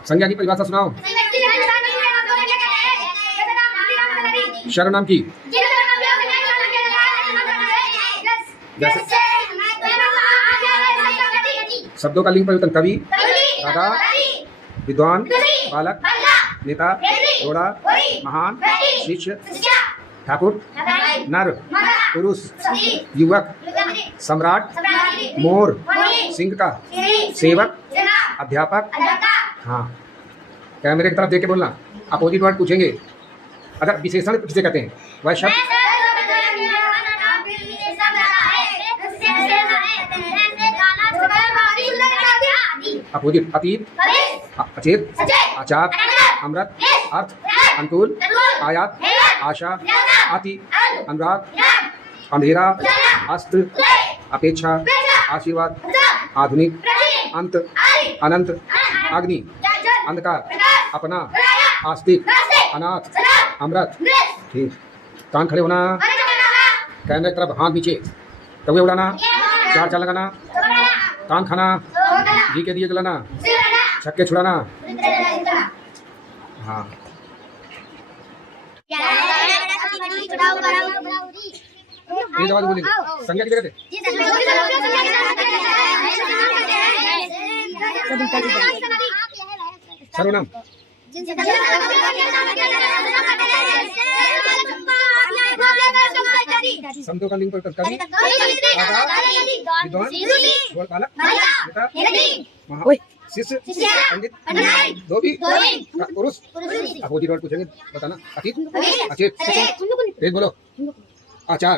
संज्ञा की परिभाषा सुनाओ। सर्वनाम की शब्दों का लिंग परिवर्तन कवि, राधा, विद्वान, बालक, नेता, घोड़ा, महान, शिष्य, ठाकुर, नर, पुरुष, युवक, सम्राट, मोर, सिंह का, सेवक, अध्यापक। हाँ, कैमरे की तरफ देख के बोलना। अपोजिट वर्ड पूछेंगे। अगर विशेषण किसे कहते हैं वह शब्द अपोजिट अतीत, अचेत, आचार, अमृत, अर्थ, अनुकूल, आयात, आशा, अति, अनुराग, अंधेरा, अस्त्र, अपेक्षा, आशीर्वाद, आधुनिक, अंत, अनंत, अग्नि, अंधकार, अपना, आस्तिक, अनाथ, अमृत। ठीक, कान खड़े होना, कैमरे की तरफ हाथ नीचे, कौवे उड़ाना, चार चाल लगाना, कान खाना, घी के दिए जलाना, छक्के छुड़ाना। हाँ, तेज आवाज बोलेंगे। संज्ञा की जगह सर्वनाम शब्दों का लिंग परिवर्तन कवि, विद्वान, बालक, नेता, शिष्य, पंडित, धोबी, पुरुष। अपोजिट वर्ड पूछेंगे, बताना। अतीत, अचेत, तेज बोलो। आचार,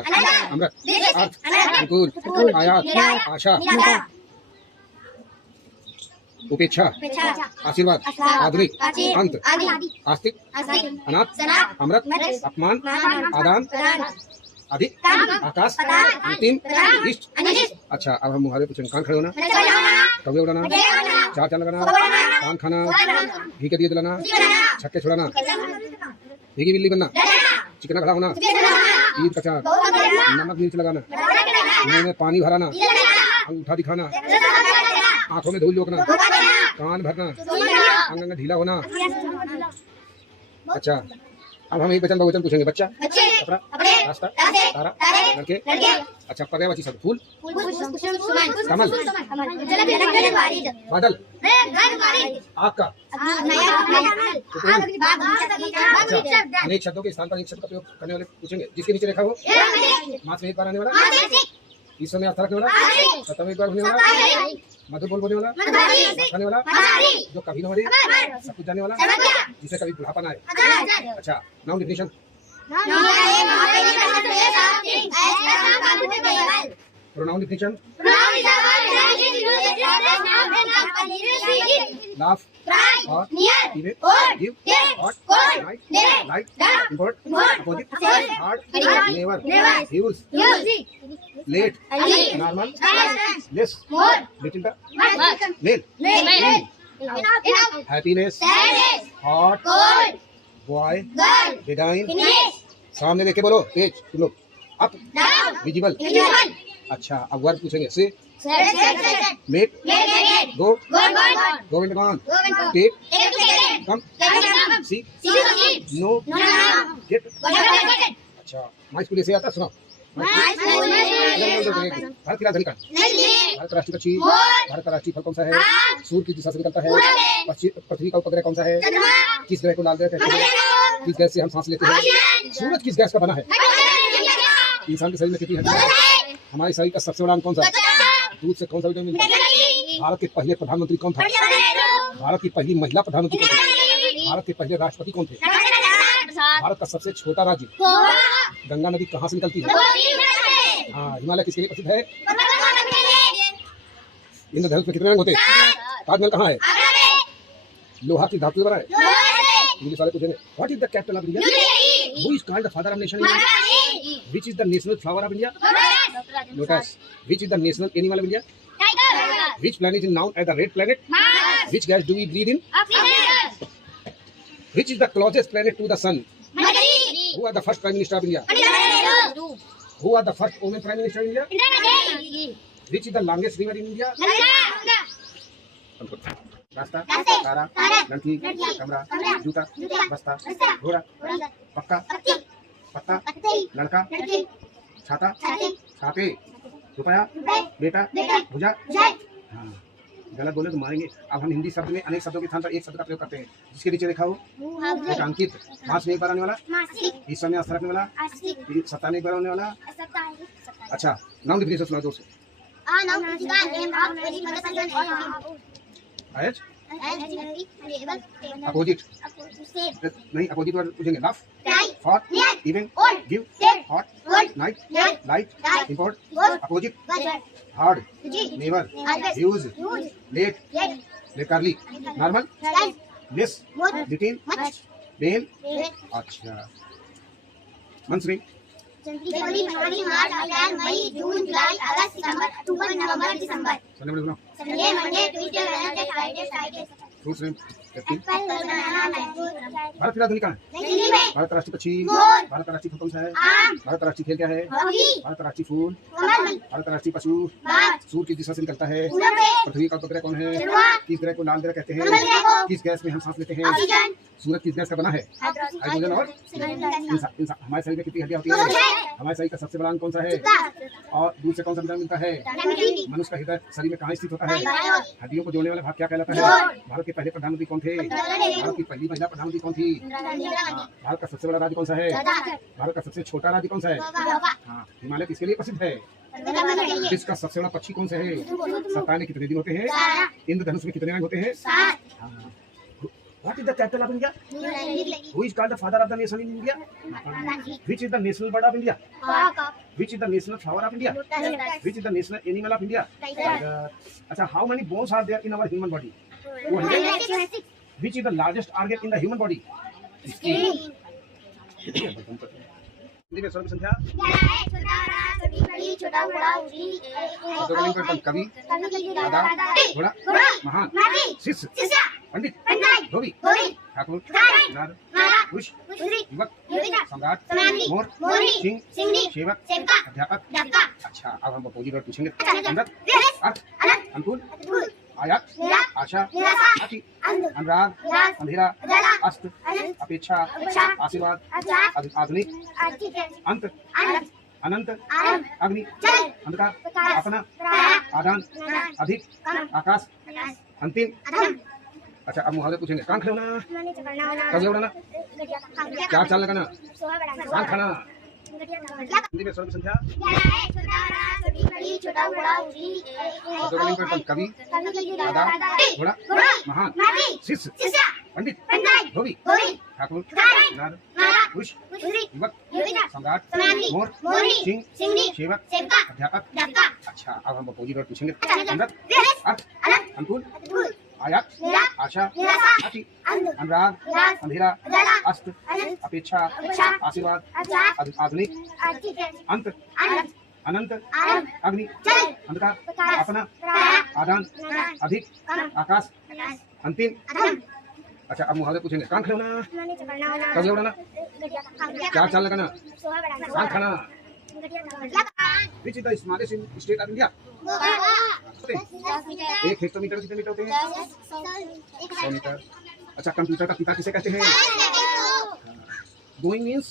अमृत, अर्थ, अनुकूल, आयात, आशा, उपेक्षा, आशीर्वाद, आधुनिक, अंत, आस्तिक, अनाथ, अमृत, अपमान, आदान, अधिक, आकाश, अंतिम, इष्ट। अच्छा, अब हम मुहावरे पूछेंगे। कान खड़े होना, कौवे उड़ाना, चार चाल लगाना, कान खाना, घी के दिए जलाना, छक्के छुड़ाना, भीगी बिल्ली बनना, चिकना खड़ा होना, ईद का चार, नमक मिर्च लगाना, मुंह में पानी भराना, अंगूठा दिखाना, आंखों में धूल झोंकना, कान भरना, अंग ढीला होना। अच्छा, अब हम एक वचन बहुवचन पूछेंगे। बच्चा, कपड़ा, रास्ता, तारा, लड़के। अच्छा, पर्यायवाची शब्द। फूल, कमल, बादल, आग का। अनेक शब्दों के स्थान पर एक शब्द का प्रयोग करने वाले पूछेंगे। जिसके नीचे लिखा हो मास में एक बार आने वाला, ईश्वर में आस्था रखने वाला, सत्ता में एक बार होने वाला, मधुर बोल बोलने वाला, खाने वाला, जो कभी न मरे, सब कुछ जानने वाला, जिसे कभी बुढ़ापा ना आए। अच्छा, noun definition. Pronoun definition. Laugh, और, event, give, hot, night, light, import, opposite, hard, never, use, late, normal, less, little the, male, happiness, hot, boy, design. सामने देख के बोलो, तेज तुम लोग। Up, visible. अच्छा, अब वर्ड पूछेंगे। Say, met, go, go and gone, take, come, see, know, get. अच्छा, माय स्कूल से आता, सुनाओ। भारत की राजधानी का, भारत का राष्ट्रीय पक्षी, भारत का राष्ट्रीय फल कौन सा है, सूर्य किस दिशा से निकलता है, पृथ्वी का उपग्रह कौन सा है, किस ग्रह को लाल ग्रह कहते हैं, किस गैस से हम सांस लेते हैं, सूरज किस गैस का बना है, इंसान के शरीर में कितनी हड्डियां हैं, हमारे शरीर का सबसे बड़ा अंग कौन सा है, दूध से कौन सा विटामिन मिलता है, भारत के पहले प्रधानमंत्री कौन था, भारत की पहली महिला प्रधानमंत्री कौन थी, भारत के पहले राष्ट्रपति कौन थे, भारत का सबसे छोटा राज्य, गंगा नदी कहाँ से निकलती है, हाँ, हिमालय किसके लिए प्रसिद्ध है, इंद्रधनुष में कितने रंग होते हैं, ताजमहल कहाँ है, लोहा की धातु से बना है। इंग्लिश वाले पूछेंगे, what is the capital of India, who is called the father of nation, which is the national flower of India, lotus, which is the national animal of India, which planet is known as the red planet, which gas do we breathe in, which is the closest planet to the sun, who are the first prime minister of India, who are the first women prime minister of India, which is the longest river in India, रास्ता, तारा, लड़की, कमरा, जूता, बस्ता, घोड़ा, पक्का, पत्ता, लड़का, छाता, छाते, रुपया, बेटा, भुजा। हाँ, गलत बोले तो मारेंगे। अब हम हिंदी शब्द में अनेक शब्दों के स्थान पर एक शब्द का प्रयोग करते हैं, जिसके नीचे लिखा हो अंकित, 5 में एक बार आने वाला, इस समय अस्तर रखने वाला, 7 में एक बार आने वाला। अच्छा, नाउन डिफिनेशन सुना दो। अपोजिट नहीं, अपोजिट वर्ड पूछेंगे। Love, hot, even, give, hot, night, light, import, opposite, hard, never, use, late, literally, normal, less, little, bell. अच्छा, मंथ्स में January, February, March, April, May, June, July, August, September, October, November, December. Sunday, Monday, Tuesday, Wednesday, Friday. Fruits में apple, banana, mango. Bharat की राजधानी कहाँ है? दिल्ली में। भारत का राष्ट्रीय पक्षी, मोर। भारत का राष्ट्रीय फल कौन सा है? आम। भारत का राष्ट्रीय खेल क्या है? हॉकी। भारत का राष्ट्रीय फूल, कमल। भारत का राष्ट्रीय पशु, बाघ। सूर्य किस दिशा से निकलता है? पूरब से। पृथ्वी का उपग्रह कौन है? चंद्रमा। किस ग्रह को लाल ग्रह कहते हैं? मंगल ग्रह को। किस गैस में हम सांस लेते हैं? ऑक्सीजन। सूरज किस गैस का बना है? हाइड्रोजन। और हमारे शरीर में कितनी हड्डियां होती है? हमारे शरीर का सबसे बड़ा अंग कौन सा है? और दूध से कौन सा विटामिन मिलता है? मनुष्य का हृदय शरीर में कहाँ स्थित होता है? हड्डियों को जोड़ने वाला भाग क्या कहलाता है? भारत के पहले प्रधानमंत्री कौन थे? भारत की पहली महिला प्रधानमंत्री कौन थी? भारत का सबसे बड़ा राज्य कौन सा है? भारत का सबसे छोटा राज्य कौन सा है? हाँ, हिमालय किसके लिए प्रसिद्ध है? विश्व का सबसे बड़ा पक्षी कौन सा है? सप्ताह में कितने दिन होते हैं? इंद्रधनुष में कितने रंग होते हैं? What is the capital of India? Who is called the father of the nation in India? Which is the national bird of India? Which is the national flower of India? Which is the national animal of India? अच्छा, how many bones are there in our human body? 200. Which is the largest organ in the human body? Skin. Hindi में सर्व संख्या कवि, दादा, घोड़ा, महान, शिष्य, पंडित, धोबी, ठाकुर, नार, ऋषि, युवक, सम्राट, मोर, सिंह, सेवक, अध्यापक। अच्छा, अब हम अपोजिट वर्ड पूछेंगे। अमृत, अर्थ, अनुकूल, आयात, आशा, आती, अनुराग, अंधेरा, अस्त, अपेक्षा, आशीर्वाद, आधुनिक, अंत, अनंत, अग्नि, अंधकार, अपना, आदान, अधिक, आकाश, अंतिम। अच्छा, अब मुहावरे पूछेंगे। कान खिलौना, कब उड़ाना, क्या चाल लगाना, कान खाना। हिंदी में सर्व संख्या कवि, दादा, घोड़ा, महान, शिष्य, पंडित, धोबी, ठाकुर, नार, ऋषि, युवक, सम्राट, मोर, सिंह, सेवक, अध्यापक। अच्छा, अब हम अपोजिट वर्ड पूछेंगे। अमृत, अर्थ, अनुकूल, आयात, आशा, आती, अनुराग, अंधेरा, अस्त, अपेक्षा, आशीर्वाद, आधुनिक, अंत, अनंत, अग्नि, अंधकार, अपना, आदान, अधिक, आकाश, अंतिम। अच्छा, अब मुहावरे पूछेंगे। कान खिलौना, कब उड़ाना, क्या चाल लगाना, कान खाना। Which is the smallest state of India? 1 hectometre कितने मीटर होते हैं? 100 मीटर। अच्छा, कंप्यूटर का पिता किसे कहते हैं? Going means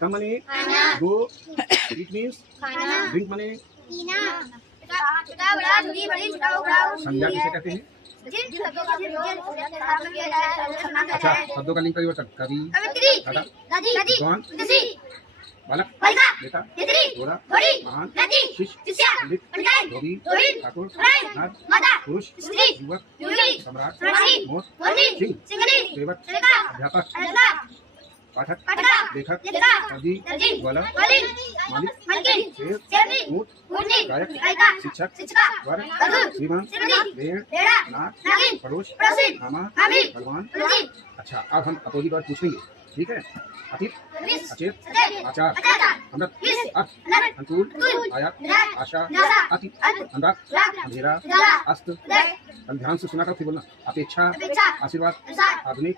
come मने go, eat means drink मने संज्ञा किसे कहते हैं? अच्छा, शब्दों का लिंग परिवर्तन। कवि, विद्वान, बालक, नेता, घोड़ा, महान, शिष्य, पंडित, धोबी, ठाकुर, नार, पुरुष, युवक, सम्राट, मोर, सिंह, सेवक, अध्यापक, पाठक, लेखक, दर्जी, ग्वाला, मालिक, शेर, ऊंट, गायक, शिक्षक, वर, श्रीमान, भेड़, नाथ, पड़ोस, मामा, भगवान। अच्छा, अब हम अपोजिट वर्ड पूछेंगे। ठीक है। अतीत, अचेत, आचार, अमृत, अर्थ, अनुकूल, आयात, आशा, अति, अनुराग, अंधेरा, अस्त। ध्यान से सुना कर फिर बोलना। अपेक्षा, आशीर्वाद, आधुनिक,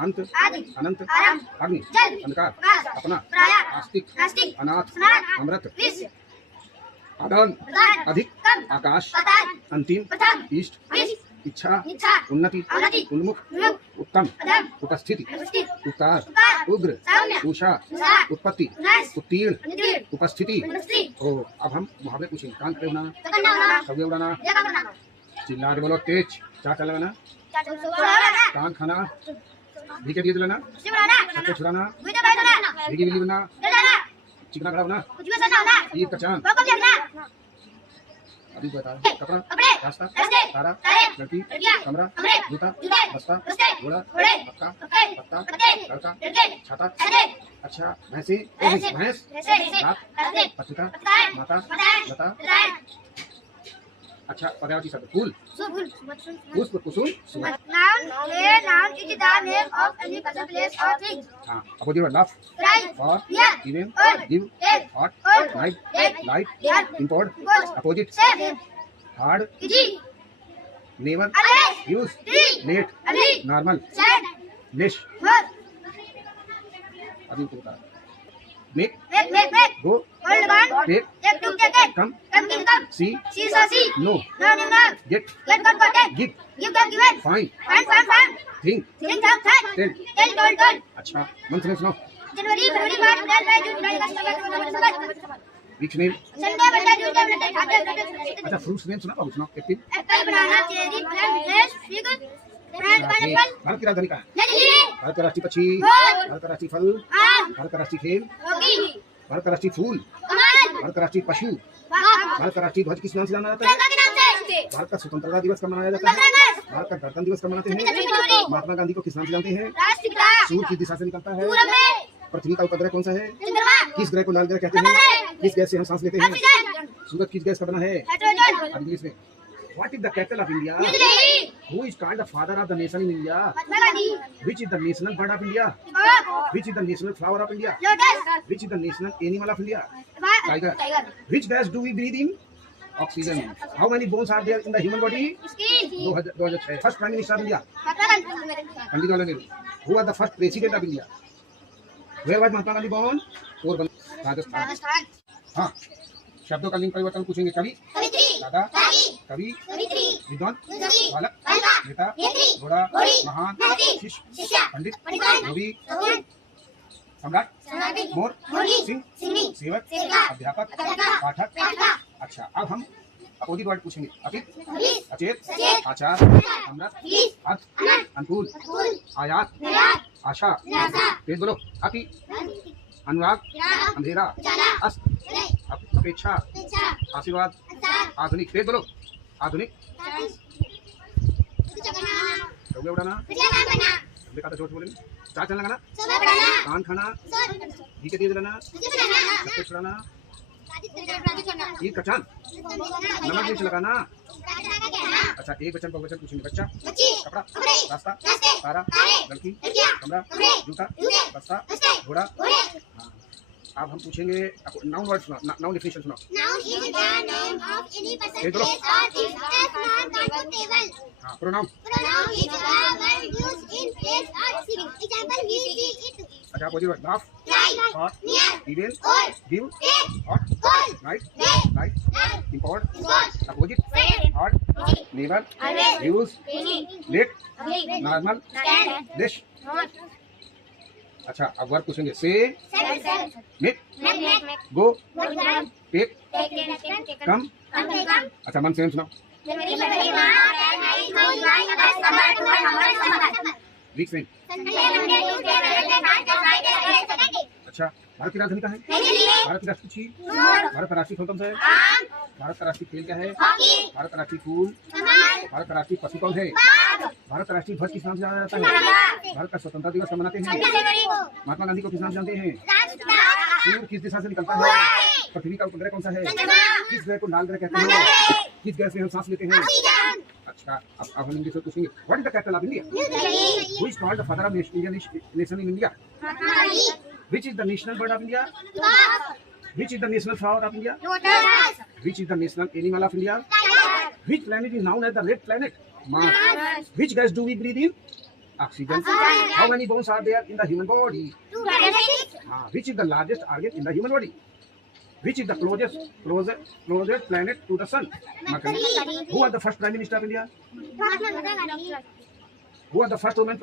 अंत, अनंत, अग्नि, अंधकार, अपना, आस्तिक, अनाथ, अमृत, आदान, अधिक, आकाश, अंतिम, ईस्ट, इच्छा, इच्छा, उन्नति, उन्नति, उन्मुख, उन्मुख, उत्तम, उत्तम, उपस्थिति, उपस्थिति, उतार, उतार, उग्र, सौम्य, उषा, उषा, उत्पत्ति, उन्नस, उत्तीर्ण, उत्तीर्ण, उपस्थिति। उपस्थिति, ओ अब हम मुहावरे पूछेंगे। कान खड़े होना, चकन्ना होना, सव्य उड़ाना, जगह बनाना, चिल्ला के बोलो तेज, चाचा लगाना, चाचा कान खाना, भीखे दिए दिलाना, बनाना, सबको छुड़ाना, गुइदा बनाना, भीगी बिल्ली बनना, बनाना, चिकना खड़ा होना, कुछ भी सजाना, ईद का चांद, कोको देखना, अभी बता, कपड़ा, कपड़े, रास्ता, रास्ते, तारा, तारे, लड़की, लड़कियां, कमरा, कमरे, जूता, जूते, बस्ता, बस्ते, घोड़ा, घोड़े, पक्का, पक्के, पत्ता, पत्ते, लड़का, लड़के, छाता, छाते, अच्छा, भैंसी, भैंस, भैंस, ऐसे, रात, रास्ते, पत्रिका, पत्रिकाएं, माता, माताएं, लता, लताएं, अच्छा, पर्यायवाची शब्द, फूल, सुबुल, पुष्प, कुसुम, सुगंध। noun, noun is the name of any person, place or thing. हाँ, opposite word, laugh, Right, for, yeah, even, on, give, yes, hot, on, night, yes, light, yes, import, good, opposite, same, hard, easy, never, unless, use, free, late, agree, normal, sad, निश, good, अभी तो बता, make, make, go, hold on, take, take to take it, come, come, come, see, see, so see, no, no, get, get, got, give, give, got, given, fine, find, think, think, tell, told, अच्छा, month name सुनाओ, January, February, March, April, May, June, July, August, September, October, November, December, weeks name, Sunday, Monday, Tuesday, Wednesday, Thursday, Friday, अच्छा, fruits name सुना, सुनाओ, apple, apple, banana, cherry, plum, grapes, fig, pineapple, Bharat की राजधानी कहाँ है? नई दिल्ली, भारत का राष्ट्रीय पक्षी, फूल, भारत का राष्ट्रीय फल, आम, भारत का राष्ट्रीय खेल, हॉकी, भारत का राष्ट्रीय फूल, कमल, भारत का राष्ट्रीय पशु, बाघ, भारत का राष्ट्रीय ध्वज किस नाम से जाना जाता है? तिरंगा के नाम से, भारत का स्वतंत्रता दिवस कब मनाया जाता है? भारत का गणतंत्र दिवस कब मनाते हैं? महात्मा गांधी को किस नाम से जानते हैं? राष्ट्रपिता, सूर्य किस दिशा से निकलता है? पूरब में, पृथ्वी का उपग्रह कौन सा है? चंद्रमा, किस ग्रह को लाल ग्रह कहते हैं? किस गैस से हम सांस लेते हैं? ऑक्सीजन, सूरज किस गैस का बना है? हाइड्रोजन, अब इंग्लिश में, what is the capital of India? New Delhi, who is called the father of the nation in India? Mahatma Gandhi, which is the national bird of India? Peacock, which is the national flower of India? Lotus, which is the national animal of India? Tiger, Which gas do we breathe in? Oxygen. How many bones are there in the human body? Skin, 2006. First Prime Minister of India, Mahatma Gandhi, Pandit Jawaharlal Nehru. Who was the first President of India? Where was Mahatma Gandhi born? Porbandar, Rajasthan. Rajasthan, हाँ, शब्दों का लिंग परिवर्तन पूछेंगे। कवि, कवित्री, दादा, दादी, कवि, कवित्री, विद्वान, युद्धवी, बालक, बालका, नेता, नेत्री, घोड़ा, घोड़ी, महान, महती, शिष्य, शिष्य, पंडित, पंडित, कवि, कवि, सम्राट, सम्राट, मोर, मोरी, सिंह, सिंही, सेवक, सेविका, अध्यापक, अध्यापक, पाठक। पाठक, अच्छा, अब हम अपोजिट वर्ड पूछेंगे। अतीत, पुलिस, अचेत, सचेत, आचार, अमृत, पुलिस, अर्थ, अनंत, अनुकूल, फूल, आयात, निर्यात, आशा, निराशा, तेज बोलो, अति, अनुराग, विराग, अंधेरा, उजाला, अस्त, उदय, अपेक्षा, इच्छा, आशीर्वाद, अवतार, आधुनिक, तेज बोलो, आधुनिक, तारीख, जगना, डोंगे उड़ाना, बिरला बना, देखा था जोर से बोलेंगे, चार चल लगाना, सुबह पढ़ाना, कान खाना, सोच घी के दिए दिलाना, बनाना, सबको छुड़ाना, राजी करना, ईद का चांद, नमक मिर्च लगाना। राजा कहना, अच्छा, एक वचन बहुवचन पूछेंगे। बच्चा, बच्ची, कपड़ा, कपड़े, रास्ता, रास्ते, तारा, तारे, लड़की, लड़कियां, कमरा, कमरे, जूता, जूते, बस्ता, बस्ते, घोड़ा। घोड़े। हाँ, अब हम पूछेंगे नाउन वर्ड सुनाओ, नाउन डेफिनेशन सुनाओ। Noun is the name of any person, Hey, bro. place or thing as non-countable. हाँ, pronoun. Pronoun is the word used in place or receiving. Example, we see it, अच्छा, opposite word, laugh, try, hot, near, even, old, give, take, hot, full, night, day, light, night, import, import, opposite, say, hot, easy, never, always, use, easy, late, agree, normal, stand, dish. not, अच्छा, अब word पूछेंगे। Say, sell, make, make, go, go, take, take, come. come, अच्छा, मन से सुनाओ। January, February, March, April, May, June, July, August, September, October, November, December. Weeks में। Sunday, Monday, Tuesday, Wednesday, Thursday, Friday, Saturday, Sunday. अच्छा, भारत की राजधानी कहाँ है? नई दिल्ली, भारत की राष्ट्रीय पक्षी, मोर, भारत का राष्ट्रीय फल कौन सा है? आम, भारत का राष्ट्रीय खेल क्या है? हॉकी, भारत का राष्ट्रीय फूल, कमल, भारत का राष्ट्रीय पशु कौन है? बाघ, भारत का राष्ट्रीय ध्वज किस नाम से जाना जाता है? तिरंगा, भारत का स्वतंत्रता दिवस कब मनाते हैं? 26 जनवरी को, महात्मा गांधी को किस नाम से जानते हैं? राष्ट्रपिता, सूर्य किस दिशा से निकलता है? पृथ्वी का उपग्रह कौन सा है? चंद्रमा, किस ग्रह को लाल ग्रह कहते हैं? मंगल, किस गैस से हम सांस लेते हैं? ऑक्सीजन, अच्छा, अब हम इंग्लिश में पूछेंगे। What is the capital of India? New Delhi, who is called the father of Indian nation in India? Mahatma Gandhi, which is the national bird of India? Peacock, which is the national flower of India? Lotus, which is the national animal of India? Tiger, Which planet is known as the red planet? Mars. Mars. Which gas do we breathe in? Oxygen. Oxygen. How many bones are there in the human body? 226, Which is the largest organ in the human body? Which is the closest planet to the sun? Mercury. Who are the first Prime Minister of India? Mahatma Gandhi. Who are the first women